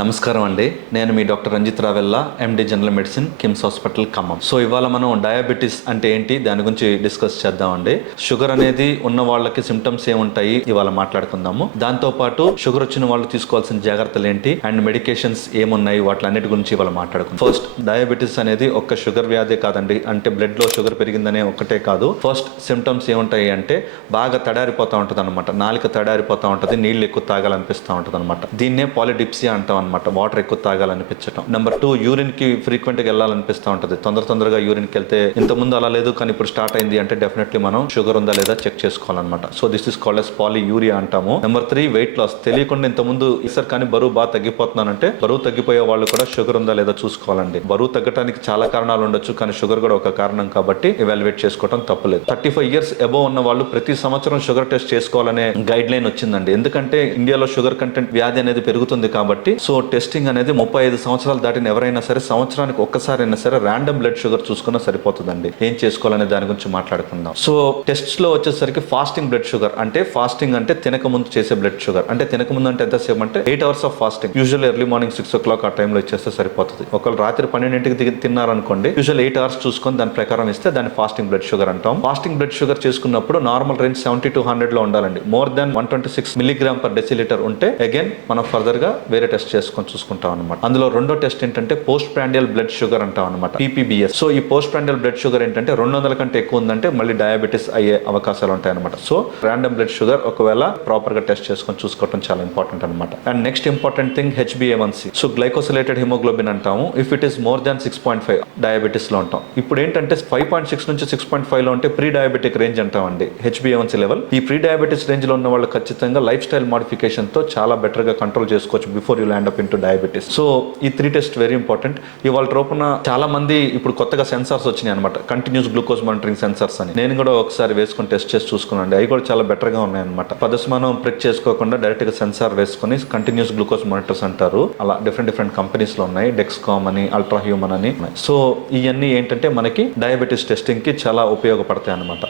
నమస్కారం అండి. నేను మీ doctor Ranjith Ravella, MD general medicine, KIMS hospital Khammam. So ఇవాళ మనం డయాబెటీస్ అంటే ఏంటి దాని గురించి డిస్కస్ చేద్దామండి. షుగర్ అనేది ఉన్న వాళ్ళకి సిమ్టమ్స్ ఏముంటాయి ఇవాళ మాట్లాడుకుందాము. దాంతో పాటు షుగర్ వచ్చిన వాళ్ళు తీసుకోవాల్సిన జాగ్రత్తలు ఏంటి అండ్ మెడికేషన్స్ ఏమున్నాయి వాటి గురించి ఇవాళ మాట్లాడుకుందాం. ఫస్ట్, డయాబెటీస్ అనేది ఒక్క షుగర్ వ్యాధి కాదండి. అంటే బ్లడ్ లో షుగర్ పెరిగిందనే ఒక్కటే కాదు. ఫస్ట్ సిమ్టమ్స్ ఏముంటాయి అంటే బాగా తడారిపోతా ఉంటుంది అనమాట. నాలుక తడారిపోతా ఉంటుంది, నీళ్లు ఎక్కువ తాగాలనిపిస్తూ ఉంటుంది అనమాట. దీన్నే పాలిడిప్సియా అంటాం అనమాట. వాటర్ ఎక్కువ తాగాలనిపించడం. నెంబర్ 2, యూరిన్ కి ఫ్రీక్వెంట్ గా వెళ్ళాలనిపిస్తూ ఉంటుంది. తొందరగా యూరిన్ కి వెళ్తే ఇంతకుముందు అలా లేదు కానీ ఇప్పుడు స్టార్ట్ అయింది అంటే డెఫినెట్లీ మనం షుగర్ ఉందా లేదా చెక్ చేసుకోవాలన్నమాట. So this is called as polyuria అంటాము. Number 3, weight loss. తెలియకుండా ఇంతకుముందు ఇసర్ కానీ బరువు బాగా తగ్గిపోతున్నానంటే బరువు తగ్గిపోయే వాళ్ళు కూడా షుగర్ ఉందా లేదా చూసుకోవాలండి. బరువు తగ్గడానికి చాలా కారణాలు ఉండొచ్చు కానీ షుగర్ కూడా ఒక కారణం కాబట్టి ఎవాల్యుయేట్ చేసుకోవడం తప్పలేదు. 35 years అబోవ్ ఉన్న వాళ్ళు ప్రతి సంవత్సరం షుగర్ టెస్ట్ చేసుకోవాలనే గైడ్ లైన్ వచ్చిందండి. ఎందుకంటే ఇండియాలో షుగర్ కంటెంట్ వ్యాధి అనేది పెరుగుతుంది కాబట్టి. సో టెస్టింగ్ అనేది 35 సంవత్సరాలు దాటిన ఎవరైనా సరే సంవత్సరానికి ఒక్కసారి అయినా సరే ర్యాండమ్ బ్లడ్ షుగర్ చూసుకున్నా సరిపోతుందండి. ఏం చేసుకోవాలనే దాని గురించి మాట్లాడుకుందాం. సో టెస్ట్స్ లో వచ్చేసరికి ఫాస్టింగ్ బ్లడ్ షుగర్ అంటే ఫాస్టింగ్ అంటే తినక ముందు చేసే బ్లడ్ షుగర్. అంటే తినక ముందు అంటే ఎంతసేపు అంటే 8 hours of fasting. Usual early morning 6 o'clock ఆ టైంలో ఇచ్చేస్తే సరిపోతుంది. ఒకవేళ రాత్రి 12ంటికి తిన్నారనుకోండి, యూజువల్ 8 hours చూసుకొని దాని ప్రకారం ఇస్తే దాన్ని ఫాస్టింగ్ బ్లడ్ షుగర్ అంటాం. ఫాస్టింగ్ బ్లడ్ షుగర్ చేసుకున్నప్పుడు నార్మల్ రేంజ్ 70 to 100 లో ఉండాలండి. మోర్ దాన్ 126 mg/dL ఉంటే అగైన్ మనం ఫర్దర్ గా వేరే టెస్ట్ చేసుకొని చూసుకుంటాం అనమాట. అందులో రెండో టెస్ట్ ఏంటంటే పోస్ట్ ప్రాండియల్ బ్లడ్ షుగర్ అంటాం అనమాట, PPBS. సో ఈ పోస్ట్ ప్రాండియల్ బ్లడ్ షుగర్ ఏంటంటే 200 కంటే ఎక్కువ ఉందంటే మళ్ళీ డయాబెటీస్ అయ్యే అవకాశాలు ఉంటాయి అనమాట. సో ర్యాండమ్ బ్లడ్ షుగర్ ఒకవేళ ప్రాపర్ గా టెస్ట్ చేసుకొని చూసుకోవడం చాలా ఇంపార్టెంట్ అనమాట. And next important thing HbA1c. So glycosylated haemoglobin అంటాము. If it is more than 6.5 diabetes లో ఉంటాం. ఇప్పుడు ఏంటంటే 5.6 నుంచి 6.5 లో ఉంటే ప్రీ డయాబెటిక్ రేంజ్ అంటామండి HbA1c లెవెల్. ఈ ప్రీ డయాబెటీస్ రేంజ్ లో ఉన్న వాళ్ళు ఖచ్చితంగా లైఫ్ స్టైల్ మాడిఫికేషన్ తో చాలా బెటర్ గా కంట్రోల్ చేసుకోవచ్చు before you land up into diabetes. So ఈ 3 టెస్ట్ వెరీ ఇంపార్టెంట్. ఇవాళ రూపన చాలా మంది ఇప్పుడు కొత్తగా సెన్సార్స్ వచ్చినాయి అనమాట, కంటిన్యూస్ గ్లూకోజ్ మానిటరింగ్ సెన్సార్స్ అని. నేను కూడా ఒకసారి వేసుకొని టెస్ట్ చేసి చూసుకున్నాను. అవి కూడా చాలా బెటర్ గా ఉన్నాయి అనమాట. పదస్మానం ప్రిక్ చేసుకోకుండా డైరెక్ట్ గా సెన్సార్ వేసుకొని కంటిన్యూస్ గ్లూకోజ్ మానిటర్స్ అంటారు. అలా డిఫరెంట్ కంపెనీస్ లో ఉన్నాయి. డెక్స్కామ్ అని, అల్ట్రా హ్యూమన్ అని. సో ఇవన్నీ ఏంటంటే మనకి డయాబెటీస్ టెస్టింగ్ కి చాలా ఉపయోగపడతాయి అనమాట.